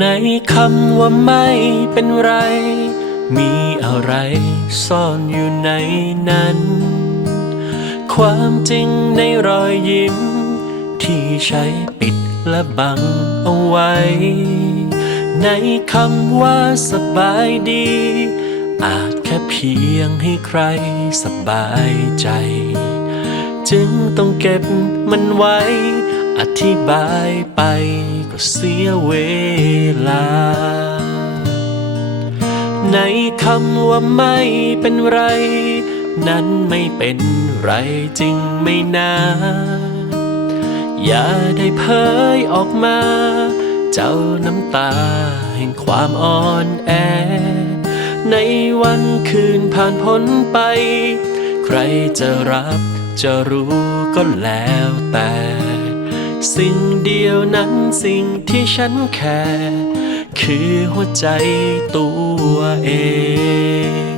ในคำว่าไม่เป็นไร มีอะไรซ่อนอยู่ในนั้น ความจริงในรอยยิ้ม ที่ใช้ปิดและบังเอาไว้ ในคำว่าสบายดี อาจแค่เพียงให้ใครสบายใจ จึงต้องเก็บมันไว้ อธิบายไปก็เสียเวลา ในคำว่าไม่เป็นไร นั้นไม่เป็นไรจริงไม่นาอย่าได้เผยออกมา เจ้าน้ำตาแห่งความอ่อนแอ ในวันคืนผ่านพ้นไป ใครจะรับจะรู้ก็แล้วแต่ สิ่งเดียวนั้นสิ่งที่ฉันแค่ คือหัวใจตัวเอง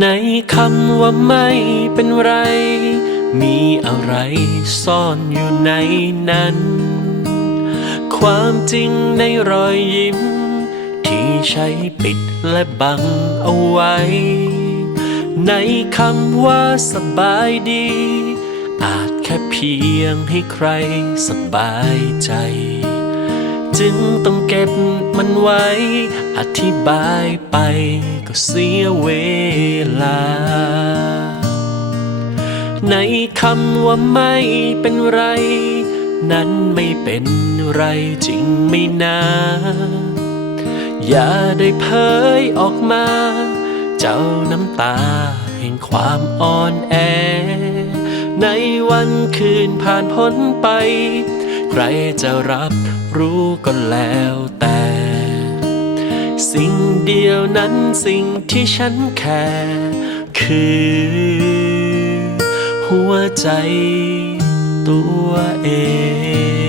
ในคำว่าไม่เป็นไร มีอะไรซ่อนอยู่ในนั้น ความจริงในรอยยิ้ม ที่ใช้ปิดและบังเอาไว้ ในคำว่าสบายดี อาจแค่เพียงให้ใครสบายใจ จึงต้องเก็บมันไว้ อธิบายไปก็เสียเวลา ในคำว่าไม่เป็นไร นั้นไม่เป็นไรจริงไม่นาอย่าได้เผยออกมา เจ้าน้ำตาแห่งความอ่อนแอ ในวันคืนผ่านพ้นไป ใครจะรับรู้ก็แล้วแต่ สิ่งเดียวนั้นสิ่งที่ฉันแค่คือ หัวใจตัวเอ